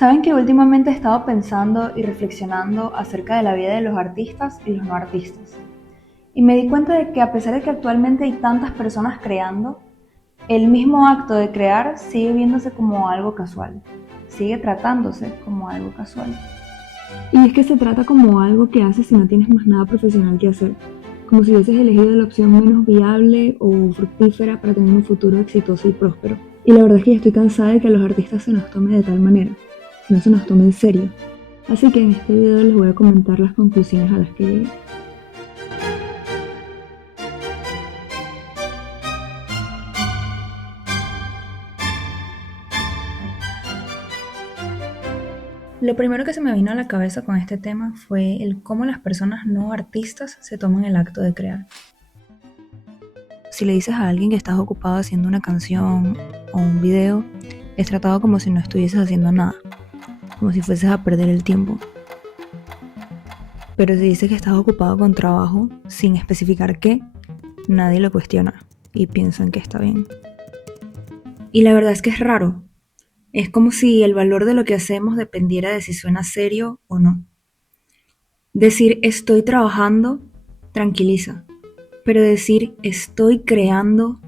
Saben que últimamente he estado pensando y reflexionando acerca de la vida de los artistas y los no artistas. Y me di cuenta de que a pesar de que actualmente hay tantas personas creando, el mismo acto de crear sigue viéndose como algo casual, sigue tratándose como algo casual. Y es que se trata como algo que haces si no tienes más nada profesional que hacer, como si hubieses elegido la opción menos viable o fructífera para tener un futuro exitoso y próspero. Y la verdad es que ya estoy cansada de que a los artistas se nos tome de tal manera, que no se nos tome en serio. Así que en este video les voy a comentar las conclusiones a las que llegué. Lo primero que se me vino a la cabeza con este tema fue el cómo las personas no artistas se toman el acto de crear. Si le dices a alguien que estás ocupado haciendo una canción o un video, es tratado como si no estuvieses haciendo nada, como si fueses a perder el tiempo. Pero si dices que estás ocupado con trabajo, sin especificar qué, nadie lo cuestiona y piensan que está bien. Y la verdad es que es raro. Es como si el valor de lo que hacemos dependiera de si suena serio o no. Decir estoy trabajando tranquiliza, pero decir estoy creando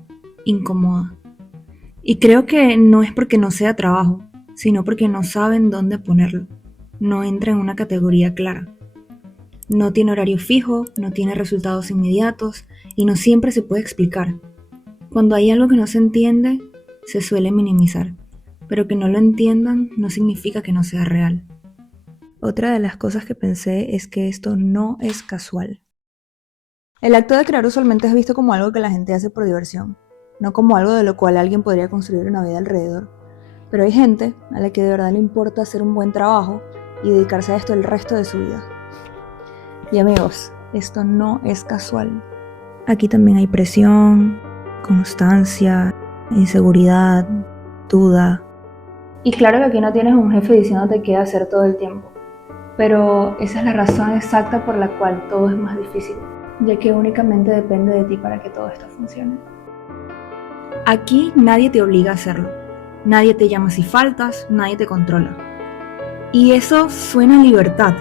incomoda. Y creo que no es porque no sea trabajo, sino porque no saben dónde ponerlo. No entra en una categoría clara. No tiene horario fijo, no tiene resultados inmediatos y no siempre se puede explicar. Cuando hay algo que no se entiende, se suele minimizar, pero que no lo entiendan no significa que no sea real. Otra de las cosas que pensé es que esto no es casual. El acto de crear usualmente es visto como algo que la gente hace por diversión, no como algo de lo cual alguien podría construir una vida alrededor. Pero hay gente a la que de verdad le importa hacer un buen trabajo y dedicarse a esto el resto de su vida. Y amigos, esto no es casual. Aquí también hay presión, constancia, inseguridad, duda. Y claro que aquí no tienes un jefe diciéndote qué hacer todo el tiempo, pero esa es la razón exacta por la cual todo es más difícil, ya que únicamente depende de ti para que todo esto funcione. Aquí nadie te obliga a hacerlo, nadie te llama si faltas, nadie te controla. Y eso suena a libertad,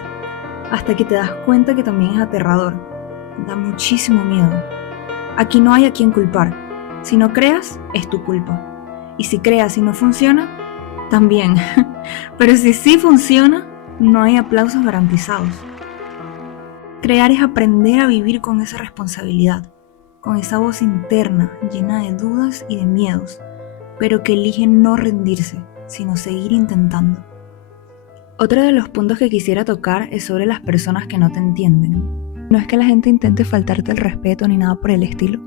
hasta que te das cuenta que también es aterrador, da muchísimo miedo. Aquí no hay a quien culpar, si no creas, es tu culpa. Y si creas y no funciona, también. Pero si sí funciona, no hay aplausos garantizados. Crear es aprender a vivir con esa responsabilidad, con esa voz interna llena de dudas y de miedos, pero que elige no rendirse, sino seguir intentando. Otro de los puntos que quisiera tocar es sobre las personas que no te entienden. No es que la gente intente faltarte el respeto ni nada por el estilo,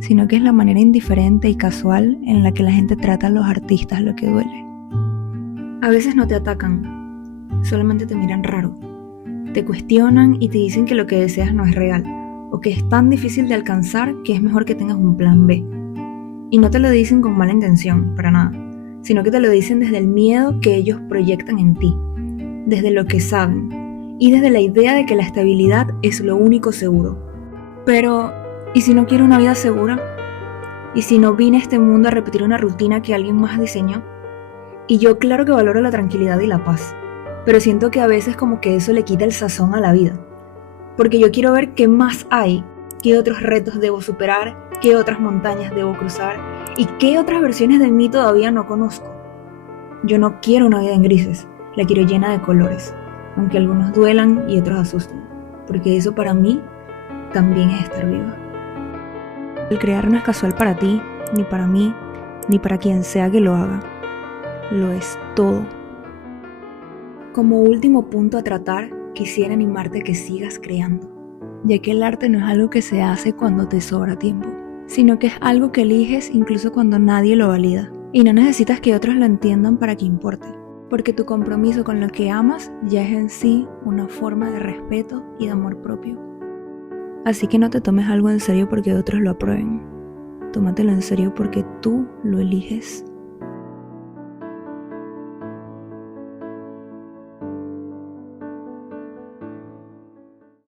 sino que es la manera indiferente y casual en la que la gente trata a los artistas lo que duele. A veces no te atacan, solamente te miran raro. Te cuestionan y te dicen que lo que deseas no es real, o que es tan difícil de alcanzar que es mejor que tengas un plan B. Y no te lo dicen con mala intención, para nada, sino que te lo dicen desde el miedo que ellos proyectan en ti, desde lo que saben, y desde la idea de que la estabilidad es lo único seguro. Pero, ¿y si no quiero una vida segura? ¿Y si no vine a este mundo a repetir una rutina que alguien más diseñó? Y yo claro que valoro la tranquilidad y la paz, pero siento que a veces como que eso le quita el sazón a la vida. Porque yo quiero ver qué más hay, qué otros retos debo superar, qué otras montañas debo cruzar y qué otras versiones de mí todavía no conozco. Yo no quiero una vida en grises, la quiero llena de colores, aunque algunos duelan y otros asusten, porque eso para mí también es estar viva. El crear no es casual para ti, ni para mí, ni para quien sea que lo haga. Lo es todo. Como último punto a tratar, quisiera animarte a que sigas creando, ya que el arte no es algo que se hace cuando te sobra tiempo, sino que es algo que eliges incluso cuando nadie lo valida. Y no necesitas que otros lo entiendan para que importe, porque tu compromiso con lo que amas ya es en sí una forma de respeto y de amor propio. Así que no te tomes algo en serio porque otros lo aprueben. Tómatelo en serio porque tú lo eliges.